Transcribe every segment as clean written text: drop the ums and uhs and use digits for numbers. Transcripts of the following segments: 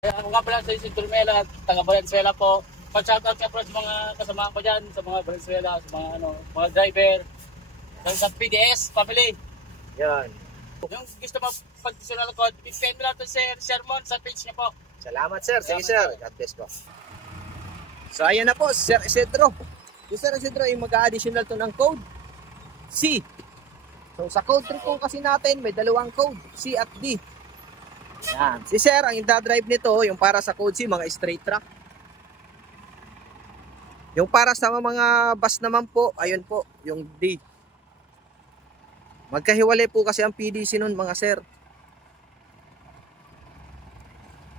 Ako nga pala sa Isidro Mela, taga Valenzuela po. Pa-shoutout ka po sa mga kasamahan ko dyan, sa mga Valenzuela, sa mga, mga driver, sa PDS, family. Yan. Yung gusto mo pag-personal code, i-send mo lang ito Sir Sermon sa page niya po. Salamat sir. Sige sir. God bless po. So ayan na po, Sir Isidro. Si Sir Isidro ay mag-additional to ng code C. So sa code 3 po kasi natin, may dalawang code, C at D. Yan. Si Sir, ang i-drive nito, yung para sa code C, mga straight track. Yung para sa mga bus naman po, ayun po, yung D. Magkahiwalay po kasi ang PDC nun mga sir.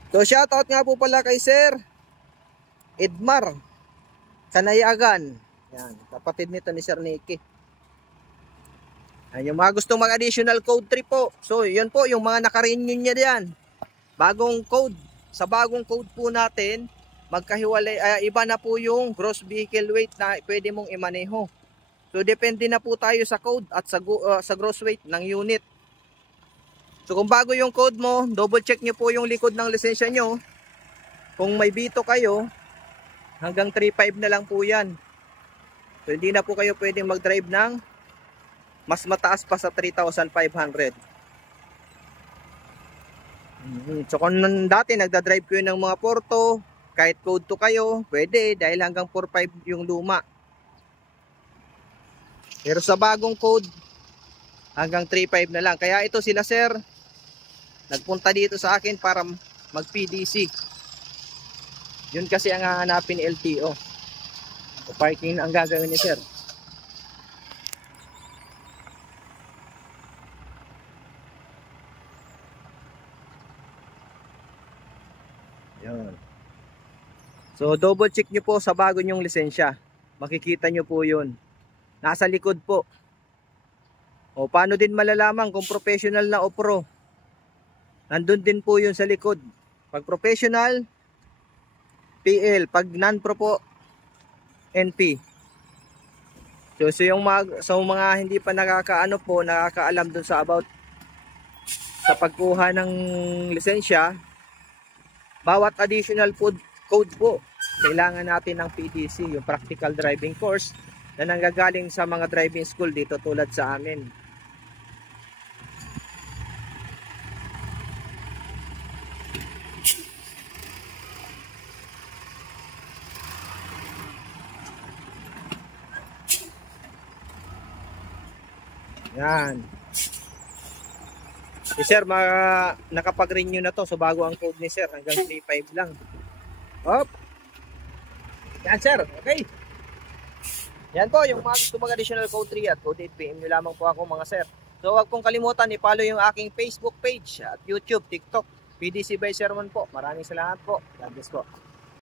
So shoutout nga po pala kay Sir Edmar Kanayagan. Yan, kapatid nito ni Sir Nicky. Yan, yung mga gustong mag-additional code 3 po. So yun po, yung mga naka-renew niya diyan. Bagong code. Sa bagong code po natin, magkahiwalay, iba na po yung gross vehicle weight na pwede mong imaneho. So depende na po tayo sa code at sa gross weight ng unit. So kung bago yung code mo, double check nyo po yung likod ng lisensya nyo. Kung may bito kayo, hanggang 3.5 na lang po yan. So hindi na po kayo pwedeng mag-drive ng mas mataas pa sa 3,500. So kung dati nagda-drive ko yun ng mga Porto, kahit code 2 kayo, pwede dahil hanggang 4.5 yung luma. Pero sa bagong code, hanggang 3.5 na lang. Kaya ito sila sir, nagpunta dito sa akin para mag-PDC. Yun kasi ang hahanapin ni LTO. O parking ang gagawin ni sir. Yan. So double check nyo po sa bago nyong lisensya. Makikita nyo po yun. Nasa likod po. O paano din malalaman kung professional na o pro? Nandun din po yun sa likod. Pag professional, PL. Pag non-pro po, NP. So yung mga hindi pa nakakaalam dun sa about sa pagkuha ng lisensya, bawat additional code po, kailangan natin ng PDC, yung practical driving course na nanggagaling sa mga driving school dito tulad sa amin. Yan. Si sir, nakapag-renew na to. So bago ang code ni sir, hanggang 3.5 lang. Hop. Yan sir, okay. Yan po, yung mga gusto mag-additional code 3 at code 8, PM nyo lamang po ako mga sir. So huwag pong kalimutan, i-follow yung aking Facebook page at YouTube, TikTok, PDC by Sermon po. Maraming salamat po. God bless po.